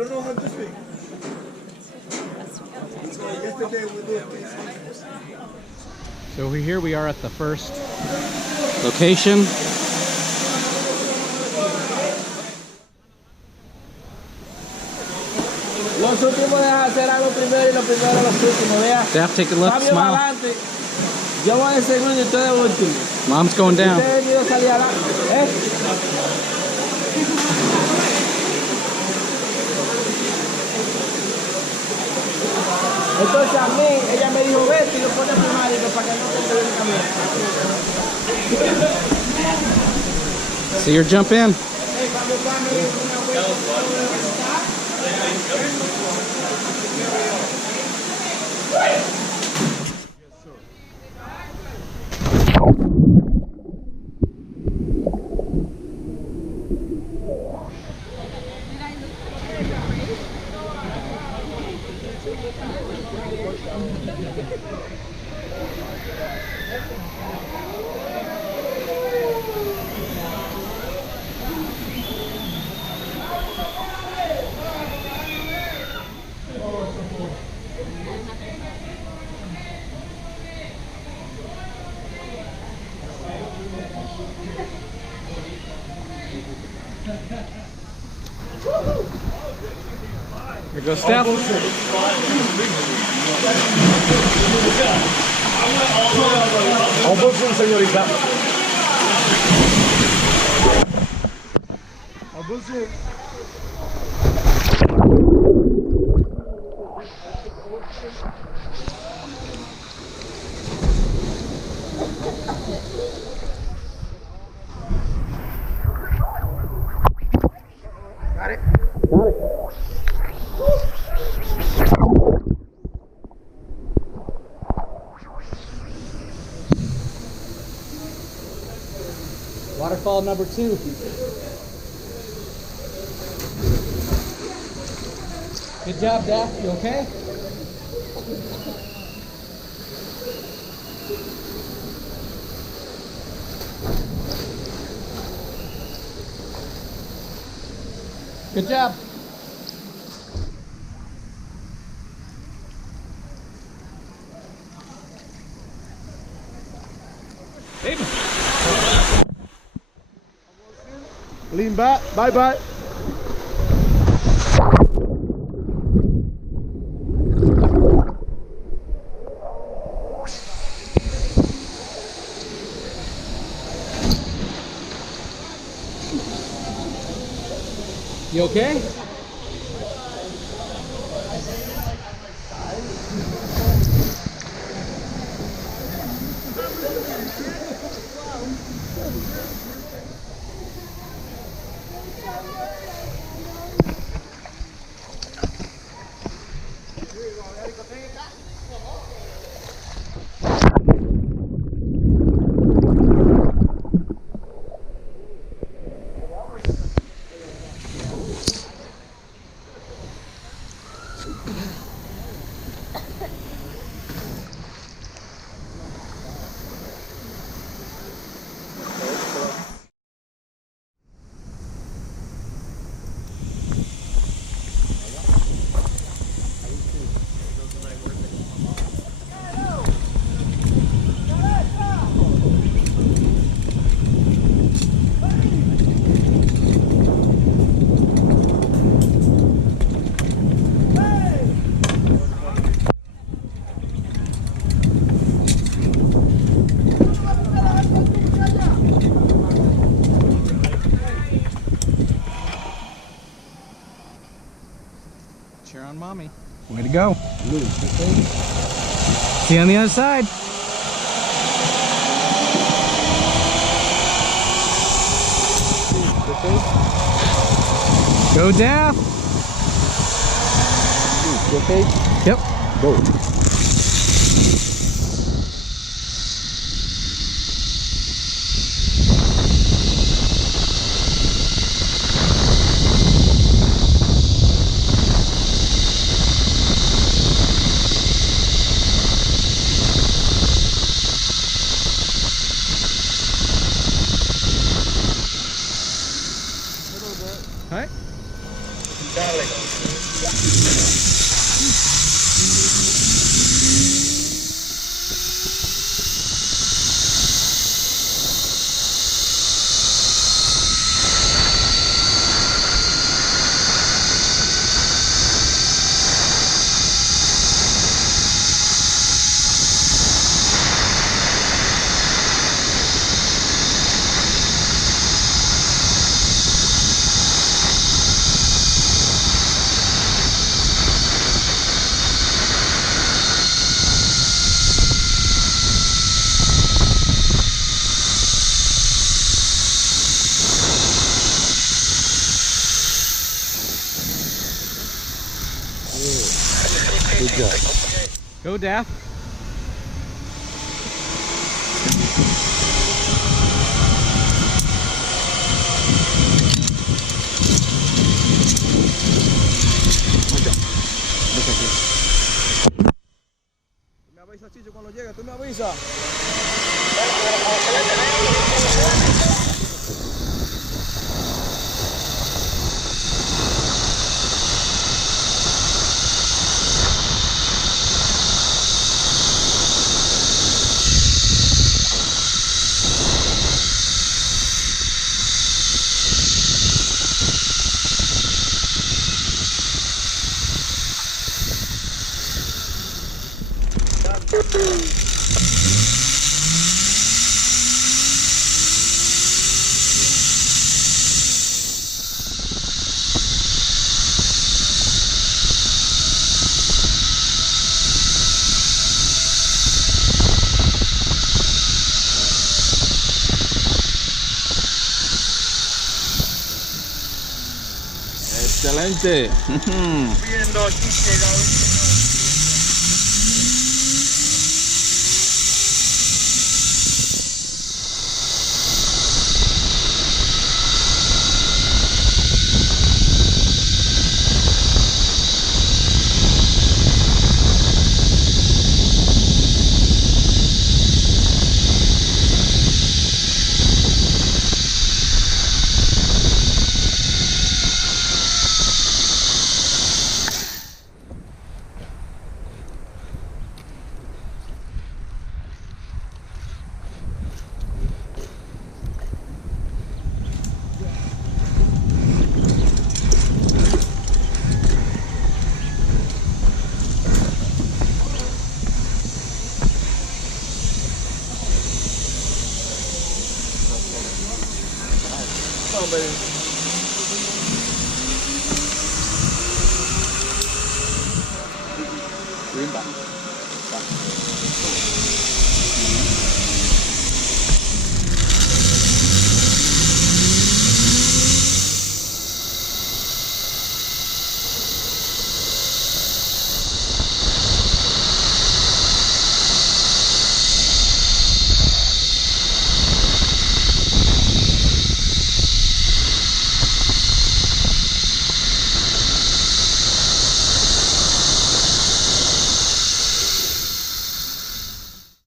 don't know how to speak. So yesterday we do this. So here we are at the first location. Los últimos dejan hacer algo primero y los primeros los últimos. Vea. Staff, take a look, Fabio smile. adelante. Yo voy de segundo y usted de último. Mom's going down. Usted ha venido a salir adelante. Entonces a mí, ella me dijo, vete y lo pone primario para que no te quede el camino. See your jump in. Here goes Steph. Abusen, señorita. Abusen. Got it. Waterfall number 2. Good job, Daph. You okay? Good job. Baby. Lean back. Bye bye. You okay? Cheer on mommy. Way to go. See you on the other side. Go Daph. Okay? Yep. Go. All right. Dale. Go, Daff. Me avisa, Chicho, cuando llegue, tú me avisas. Excelente. Viendo aquí que Greenback.